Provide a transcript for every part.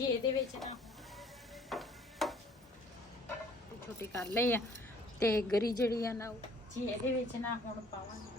ਜੀ ਇਹਦੇ ਵਿੱਚ ਨਾ ਛੋਟੇ ਕਰ ਲਏ ਆ ਤੇ ਗਰੀ ਜਿਹੜੀ ਆ ਨਾ ਜੀ ਇਹਦੇ ਵਿੱਚ ਨਾ ਹੁਣ ਪਾਵਾਂਗੇ।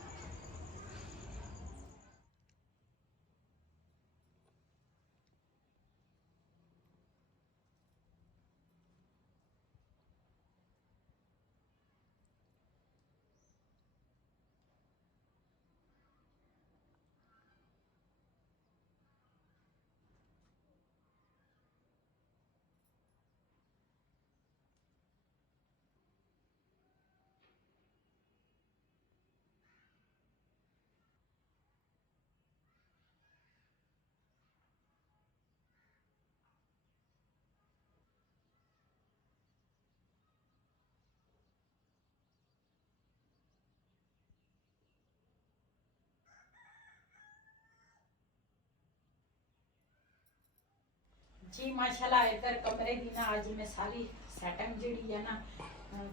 जी माशाल्लाह इधर कमरे की ना आज मैं सारी सैटिंग जी है ना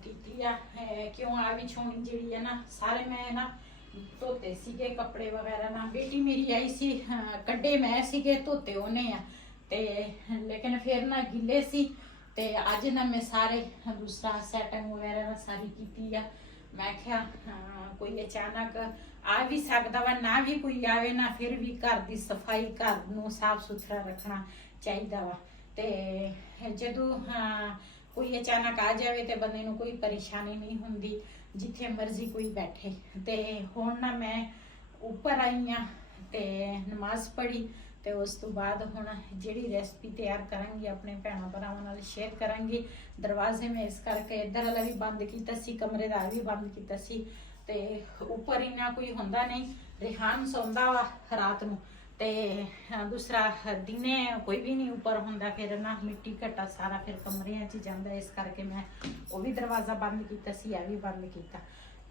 की क्यों आ भी छोनी जी है ना सारे मैं ना धोते सीगे कपड़े वगैरह ना बेटी मेरी आई सी कड्डे मैं सीगे धोते उन्हें आ ते लेकिन फिर ना गिले सी ते अज ना मैं सारे दूसरा सैटिंग वगैरह ना सारी की आ। मैं क्या कोई अचानक आ भी सकता वा ना भी कोई आवे ना फिर भी घर की सफाई घर नूं साफ सुथरा रखना चाहिदा वा ते जदों कोई अचानक आ जाए तो बंदे नूं कोई परेशानी नहीं हुंदी जिथे मर्जी कोई बैठे। ते हुण ना मैं ऊपर आई हाँ ते नमाज पढ़ी ते उस तो बाद हुण जिहड़ी रेसिपी तैयार करांगी अपने भैणां भरावां नाल शेयर करांगी। दरवाजे में इस करके इधर वाला भी बंद कीता सी कमरे दा भी बंद कीता सी ते ऊपर इन्ना कोई हुंदा नहीं रिहान सौंदा वा रात नूं ते दूसरा दिने कोई भी नहीं ऊपर हुंदा फिर ना मिट्टी घट्टा सारा फिर कमरियां च जांदा इस करके मैं वो भी दरवाजा बंद कीता सी आ भी बंद कीता।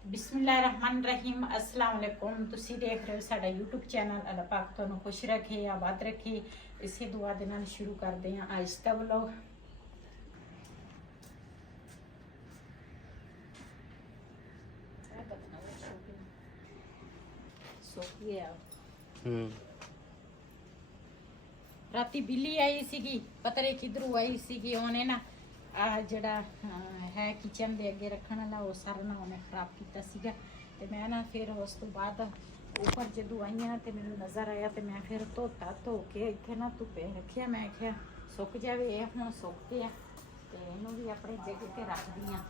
बिस्मिल्लाहिर्रहमानिर्रहीम अस्सलाम वालेकुम तुसी देख रहे हो साडा यूट्यूब चैनल अल्लाह पाक तुहानूं खुश रखे आबाद रखे इसे दुआ दे नाल शुरू करते हैं आज दा व्लॉग। राती बिल्ली आई सीगी पता नहीं किधरों आई सीगी उन्हें ना आ जड़ा है किचन दे अगे रखने वाला वो सारा ना उन्हें खराब किया सीगा ते मैं ना फिर उस तो बाद ऊपर जदों आई ना ते मैनूं नज़र आया ते मैं फिर धोता धो के इत्थे ना धुप्पे रखिया। मैं क्या सुक जावे ये हुण सुक गया ते इहनूं भी अपनी जगह ते रख दियां।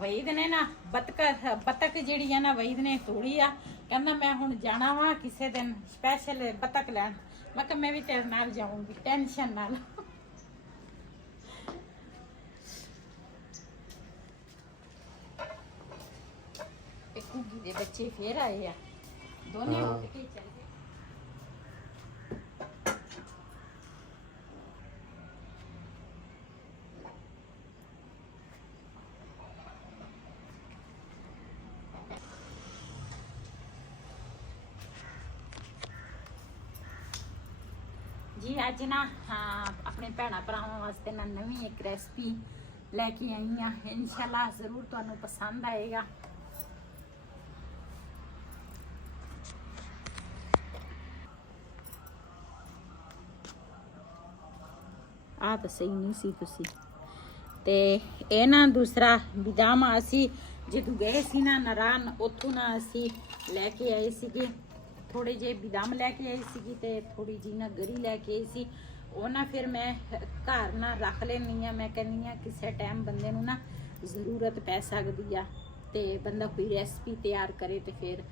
वहीद ने ना बतक जिहड़ी है ना वहीद ने तोड़ी आ कहना मैं हुण जाना वा किसी दिन स्पैशल बतक लैण। मैं कहा मैं भी तेरे नाल जाऊंगी टेंशन नाल। घुग्गी दे बच्चे फिर आए आ दोने उठ के चल गए। जी अज ना अपने भैणा भरावां वास्ते ना नवीं एक रेसिपी लैके आई हाँ इंशाल्लाह जरूर तुहानूं पसंद आएगा। आ तो सही नहीं सी तुसी ते ए ना दूसरा बिदाम असी जदों गए सी ना नारायण उत्थों ना असी लैके आए सीगे थोड़े जे बिदाम लैके आई सीगी ते थोड़ी जी ना गरी लैके आई सी वो ना फिर मैं घर ना रख लेनी आ। मैं कहनी आ किसी टाइम बंदे नूं ना जरूरत पै सकदी आ ते बंदा कोई रेसिपी तैयार करे ते फिर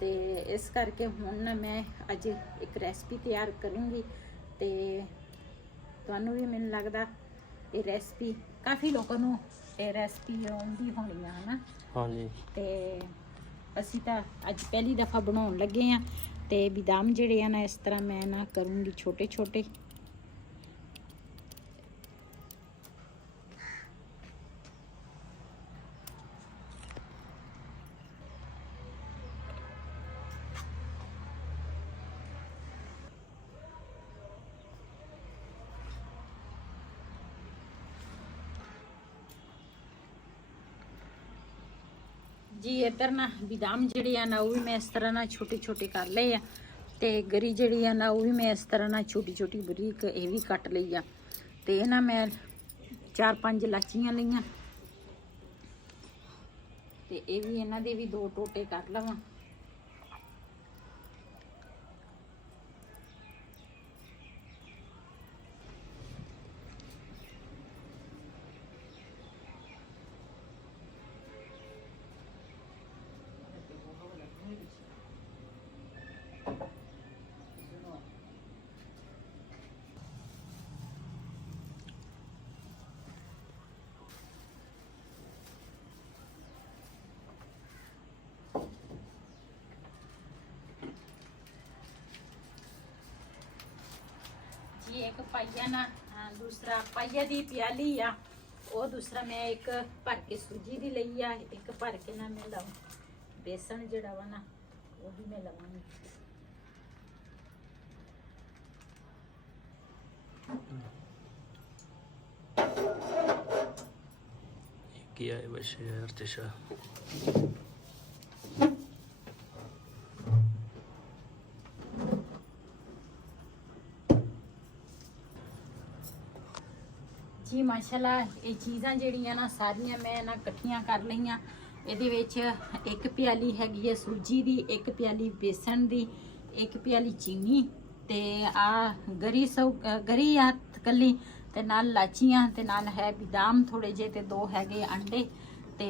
ते इस करके हुण ना मैं अज एक रेसिपी तैयार करूँगी ते तुहानूं भी मैनूं लगदा ये रेसिपी काफ़ी लोगों नूं ये रेसिपी आउंदी होनी है ना। हाँ जी ते असी तो अज पहली दफ़ा बनाउण लगे हाँ ते बादाम जिहड़े ना इस तरह मैं ना करूँगी छोटे छोटे। जी इधर ना बादाम जिहड़े आ ना वो भी मैं इस तरह ना छोटे छोटे कर लए आ ਤੇ ਗਰੀ ਜਿਹੜੀ ਆ ਨਾ ਉਹ ਵੀ ਮੈਂ ਇਸ ਤਰ੍ਹਾਂ ਨਾਲ ਛੋਟੀ ਛੋਟੀ ਬਰੀਕ ਇਹ ਵੀ ਕੱਟ ਲਈ ਆ। ਤੇ ਇਹ ਨਾ ਮੈਂ 4-5 ਲਾਚੀਆਂ ਲਈਆਂ ਤੇ ਇਹ ਵੀ ਇਹਨਾਂ ਦੇ ਵੀ 2 ਟੋਟੇ ਕਰ ਲਵਾਂ। जी एक पाइया ना दूसरा पाइया दी प्याली आ वो दूसरा मैं एक भर के सूजी दी लई आ एक भर के ना मैं लव बेसन जड़ा वा ना वो भी मैं लवांगी। किया है बस यार तिशा जी माशाल्लाह ये चीज़ां ਜਿਹੜੀਆਂ ਨਾ ਸਾਰੀਆਂ ਮੈਂ ਨਾ ਇਕੱਠੀਆਂ ਕਰ ਲਈਆਂ। ਇਹਦੇ ਵਿੱਚ ਇੱਕ ਪਿਆਲੀ ਹੈਗੀ ਹੈ ਸੂਜੀ ਦੀ, ਇੱਕ ਪਿਆਲੀ ਬੇਸਣ ਦੀ, ਇੱਕ ਪਿਆਲੀ ਚੀਨੀ ਤੇ ਆ ਗਰੀ ਆ ਕੱਲੀ ਤੇ ਨਾਲ ਲਾਚੀਆਂ ਤੇ ਨਾਲ ਹੈ ਬਦਾਮ ਥੋੜੇ ਜਿਹੇ ਤੇ 2 ਹੈਗੇ ਅੰਡੇ। ਤੇ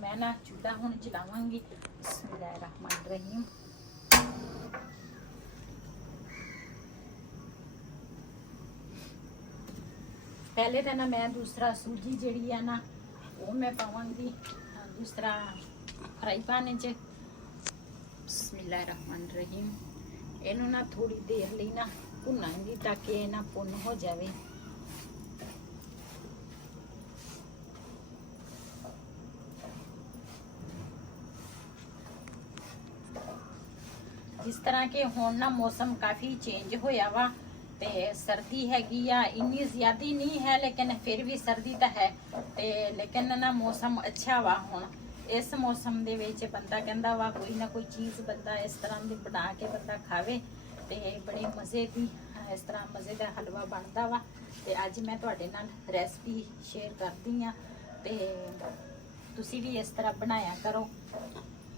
ਮੈਂ ਨਾ ਚੁੱਲ੍ਹਾ ਹੁਣ ਚਲਾਵਾਂਗੀ। ਬਿਸਮਿल्लाहिर्रहमानिर्रहीम। पहले तो ना मैं दूसरा सूजी जड़ी है ना वो मैं पावांगी दूसरा फ्राई पैन च। बिस्मिल्लाहिर्रहमानिर्रहीम। इनू ना थोड़ी देर ਲਈ ना भुनांगी ताकि ये ना भुन हो जाए। जिस तरह के हुण ना मौसम काफ़ी चेंज होया वा ते सर्दी हैगी आ, इन्नी ज़्यादा नहीं है लेकिन फिर भी सर्दी तो है ते लेकिन ना मौसम अच्छा वा। हुण इस मौसम दे विच बंदा कहंदा वा कोई ना कोई चीज़ बंदा इस तरह दी बना के बंदा खावे ते बड़े मज़े दी इस तरह मज़ेदार हलवा बनदा वा। ते अज मैं तुहाडे नाल रेसिपी शेयर करदी आ ते तुसी भी इस तरह बनाया करो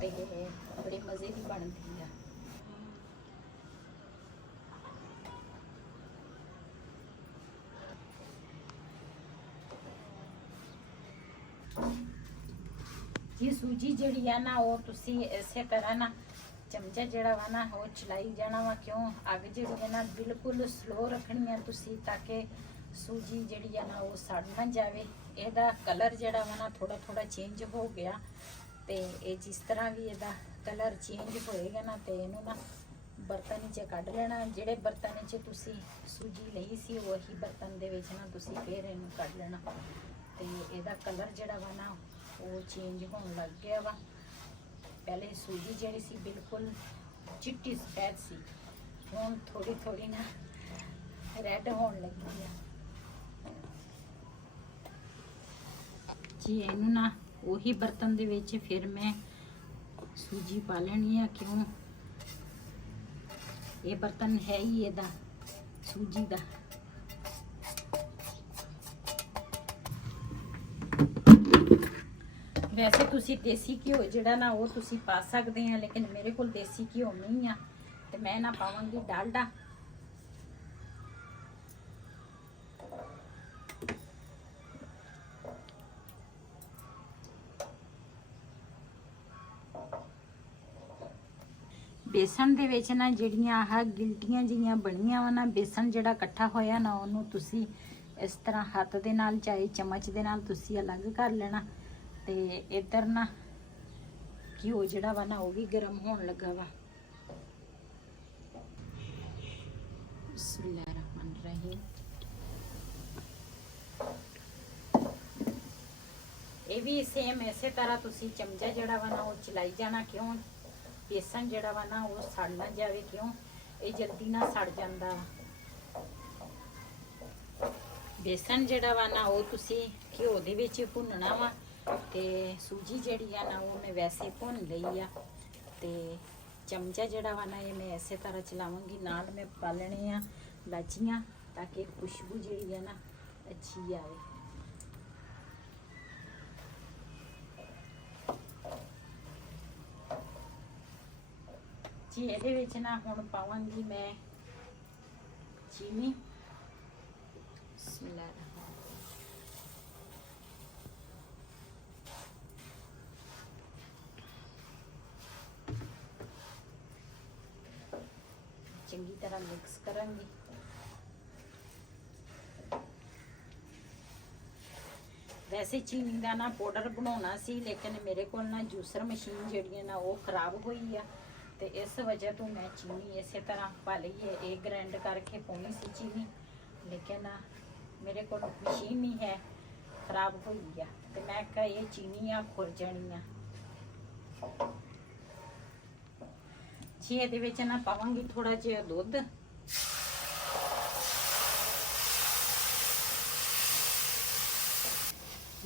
ते बड़े मज़े दी बनदी आ। जी सूजी जड़ी है ना वो तुसी इसे तरह ना चमचा जड़ा वा ना वो चलाई जाना वा। क्यों अग जड़ी है ना बिल्कुल स्लो रखनी है तुसी ताकि सूजी जड़ी है ना वो सड़ ना जाए। एदा कलर जड़ा वा ना थोड़ा थोड़ा चेंज हो गया ते ये जिस तरह भी एदा कलर चेंज होएगा ना ते इनू ना बर्तन च कढ़ लेना। जिहड़े बर्तन च तुसी सूजी लई सी वही बर्तन दे विच ना तुसी फिर इनू कढ़ लेना ते एदा कलर जड़ा वा ना वो चेंज होने लग गया वा। पहले सूजी जड़ी सी बिल्कुल चिट्टी सफेद सी, हुण थोड़ी थोड़ी ना रेड होने लगी है। जी इनू ना वही बर्तन दे विच फिर मैं सूजी पा लेनी है। क्यों ये बर्तन है ही एदा सूजी दा। वैसे तुसी देसी घ्यो जिहड़ा ना वो तुसी पा सकते हैं लेकिन मेरे को देसी घ्यो नहीं आ ते मैं ना पावांगी डालडा। बेसन दे विच ना जिहड़ियां आह गिलटियां जिहियां बणियां वा ना बेसन जिहड़ा इकट्ठा होया ना उहनूं तुसी इस तरह हत्थ दे नाल चाहे चम्मच दे नाल तुसी अलग कर लेना ते इधर ना घ्यो जिहड़ा वा ना वो भी गर्म होने लगा वा। बिस्मिल्लाहिर्रहमानिर्रहीम। ये भी सेम इसे तरह तुसी चमचा जिहड़ा वा ना वो चलाई जाना। क्यों बेसन जिहड़ा वा ना वो सड़ ना जाए। क्यों ये जल्दी ना सड़ जांदा। बेसन जिहड़ा वा ना वो तुसी घ्यो दे विच भुनना वा ते सूजी जिहड़ी आ ना वो मैं वैसे भुन लई आ ते ਚਮਚਾ ਜਿਹੜਾ ਵਾ ਨਾ ਇਹ ਮੈਂ ਇਸੇ ਤਰ੍ਹਾਂ ਚਲਾਵਾਂਗੀ। ਨਾਲ ਮੈਂ ਪਾ ਲੈਣੇ ਆ ਲਾਚੀਆਂ ਤਾਂ ਕਿ ਖੁਸ਼ਬੂ ਜਿਹੜੀ ਹੈ ਨਾ ਅੱਛੀ ਆਵੇ। ਜੀ ਇਹਦੇ ਵਿੱਚ ਨਾ ਹੁਣ ਪਾਵਾਂਗੀ ਮੈਂ ਚੀਨੀ। ਬਿਸਮਿਲ੍ਲਾਹ ਚੰਗੀ ਤਰ੍ਹਾਂ ਮਿਕਸ ਕਰਾਂਗੀ। ਵੈਸੇ ਚੀਨੀ ਦਾ ਨਾ ਪਾਊਡਰ ਬਣਾਉਣਾ ਸੀ, ਲੇਕਿਨ ਮੇਰੇ ਕੋਲ ਨਾ ਜੂਸਰ ਮਸ਼ੀਨ ਜਿਹੜੀ ਹੈ ਨਾ ਉਹ ਖਰਾਬ ਹੋਈ ਆ, ਤੇ ਇਸ ਵਜ੍ਹਾ ਤੋਂ ਮੈਂ ਚੀਨੀ ਇਸੇ ਤਰ੍ਹਾਂ ਪਾ ਲਈ ਹੈ। ਇਹ ਗ੍ਰਾਈਂਡ ਕਰਕੇ ਪਾਉਣੀ ਸੀ ਚੀਨੀ, ਲੇਕਿਨ ਮੇਰੇ ਕੋਲ ਮਸ਼ੀਨ ਨਹੀਂ ਹੈ, ਖਰਾਬ ਹੋਈ ਆ, ਤੇ ਮੈਂ ਕਿਹਾ ਇਹ ਚੀਨੀ ਆ ਖੁਰ ਜਾਣੀ ਆ ਜੀ। ਇਹਦੇ ਵਿੱਚ ਨਾ ਪਾਵਾਂਗੀ ਥੋੜਾ ਜਿਹਾ ਦੁੱਧ।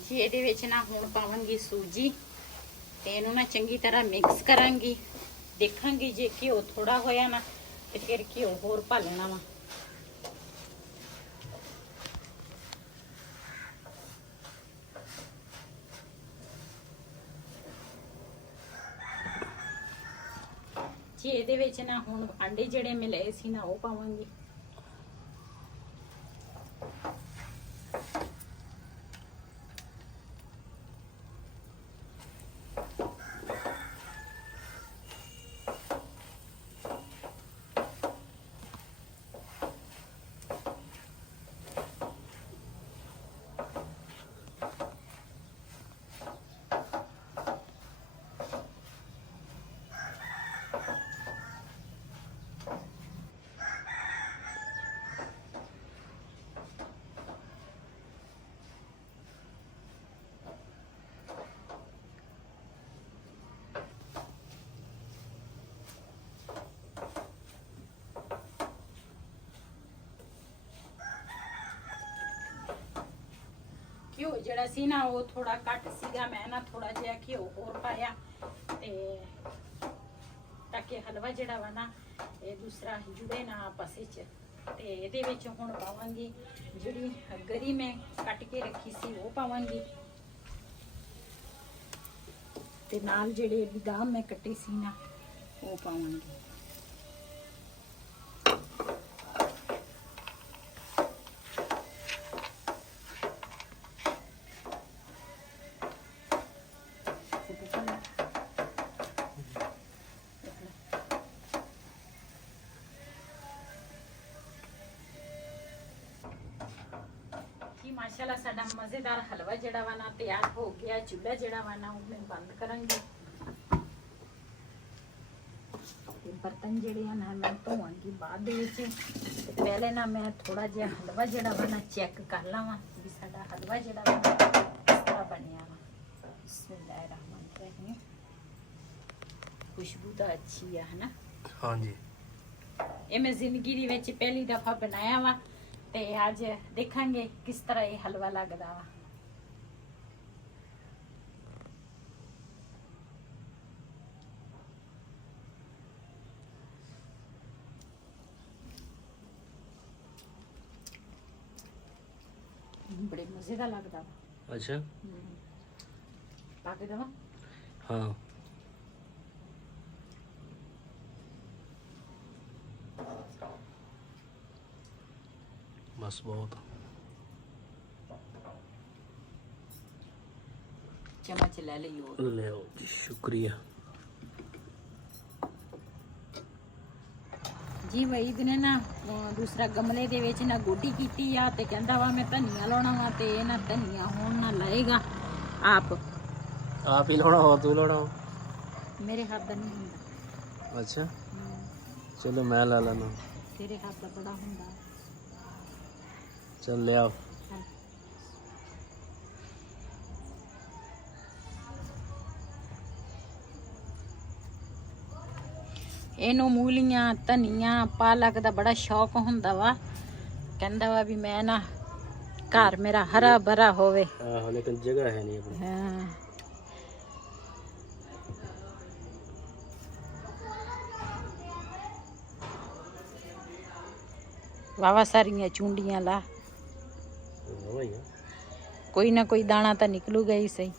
ਜੀ ਇਹਦੇ ਵਿੱਚ ਨਾ ਹੁਣ ਪਾਵਾਂਗੀ ਸੂਜੀ, ਤੇ ਇਹਨੂੰ ਨਾ ਚੰਗੀ ਤਰ੍ਹਾਂ ਮਿਕਸ ਕਰਾਂਗੀ। ਦੇਖਾਂਗੀ ਜੇ ਘਿਓ ਥੋੜਾ ਹੋਇਆ ਨਾ ਤੇ ਫਿਰ ਘਿਓ ਹੋਰ ਪਾ ਲੈਣਾ ਵਾ। ਜੀ ਇਹਦੇ ਵਿੱਚ ਨਾ ਹੁਣ ਆਂਡੇ ਜਿਹੜੇ ਮੈਂ ਲਏ ਸੀ ਨਾ ਉਹ ਪਾਵਾਂਗੀ। ਘਿਓ ਜਿਹੜਾ ਸੀ ਨਾ ਉਹ ਥੋੜਾ ਘੱਟ ਸੀਗਾ, ਮੈਂ ਨਾ ਥੋੜਾ ਜਿਹਾ ਘਿਓ ਹੋਰ ਪਾਇਆ, ਤੇ ਤਾਂ ਕਿ ਹਲਵਾ ਜਿਹੜਾ ਵਾ ਨਾ ਇਹ ਦੂਸਰਾ ਜੁੜੇ ਨਾ ਆਪਸ ਵਿੱਚ। ਤੇ ਇਹਦੇ ਵਿੱਚ ਹੁਣ ਪਾਵਾਂਗੀ ਜਿਹੜੀ ਗਰੀ ਮੈਂ ਕੱਟ ਕੇ ਰੱਖੀ ਸੀ ਉਹ ਪਾਵਾਂਗੀ, ਤੇ ਨਾਲ ਜਿਹੜੇ ਬਦਾਮ ਮੈਂ ਕੱਟੇ ਸੀ ਨਾ ਉਹ ਪਾਵਾਂਗੀ। ਮਾਸ਼ਾਅੱਲਾ ਸਾਡਾ ਮਜ਼ੇਦਾਰ ਹਲਵਾ ਜਿਹੜਾ ਵਾ ਨਾ ਤਿਆਰ ਹੋ ਗਿਆ। ਚੁੱਲ੍ਹਾ ਜਿਹੜਾ ਵਾ ਨਾ ਉਹ ਮੈਂ ਬੰਦ ਕਰਾਂਗੀ, ਤੇ ਬਰਤਨ ਜਿਹੜੇ ਆ ਨਾ ਮੈਂ ਧੋਵਾਂਗੀ ਬਾਅਦ ਦੇ ਵਿੱਚ। ਤੇ ਪਹਿਲੇ ਨਾ ਮੈਂ ਥੋੜਾ ਜਿਹਾ ਹਲਵਾ ਜਿਹੜਾ ਵਾ ਨਾ ਚੈੱਕ ਕਰ ਲਵਾਂ ਵੀ ਸਾਡਾ ਹਲਵਾ ਜਿਹੜਾ ਵਾ ਕਿਸ ਤਰ੍ਹਾਂ ਬਣਿਆ ਵਾ। ਬਿਸਮਿਲ੍ਲਾਹਿਰ ਰਹਿਮਾਨਿਰ ਰਹੀਮ। ਖੁਸ਼ਬੂ ਤਾਂ ਅੱਛੀ ਆ ਹਨਾ। ਹਾਂਜੀ, ਇਹ ਮੈਂ ਜ਼ਿੰਦਗੀ ਦੇ ਵਿੱਚ ਪਹਿਲੀ ਦਫਾ ਬਣਾਇਆ ਵਾ, ਤੇ ਅੱਜ ਦੇਖਾਂਗੇ ਕਿਸ ਤਰ੍ਹਾਂ ਇਹ ਹਲਵਾ ਲੱਗਦਾ ਵਾ। ਬੜੇ ਮਜ਼ੇ ਦਾ ਲੱਗਦਾ ਵਾ। ਅੱਛਾ, ਪਾ ਕੇ ਦੇਵਾਂ? ਹਾਂ। बस बहुत। चम्मच ले लियो। ले आओ जी, शुक्रिया जी। वईद ने ना दूसरा गमले दे विच ना गोडी कीती आ, ते कहंदा वा मैं धनिया लाउणा वा, ते ना धनिया हुण ना लाएगा आप ही लाउणा हो, तू लाउणा हो? मेरे हाथ दा नहीं हुंदा। अच्छा, चलो मैं ला लेना। तेरे हाथ दा बड़ा हुंदा। चल ले आओ। ਇਹਨੂੰ ਮੂਲੀਆਂ, ਧਨੀਆ, ਪਾਲਕ ਦਾ ਬੜਾ ਸ਼ੌਕ ਹੁੰਦਾ ਵਾ। ਕਹਿੰਦਾ ਵਾ ਵੀ ਮੈਂ ਨਾ ਘਰ ਮੇਰਾ ਹਰਾ ਭਰਾ ਹੋਵੇ। ਆਹੋ, ਲੇਕਿਨ ਜਗ੍ਹਾ ਹੈ ਨਹੀਂ ਆਪਣੀ। ਹਾਂ, वावा सारियां चूंडियां ला वाह यार कोई ना कोई दाना तो निकलूगा ही सही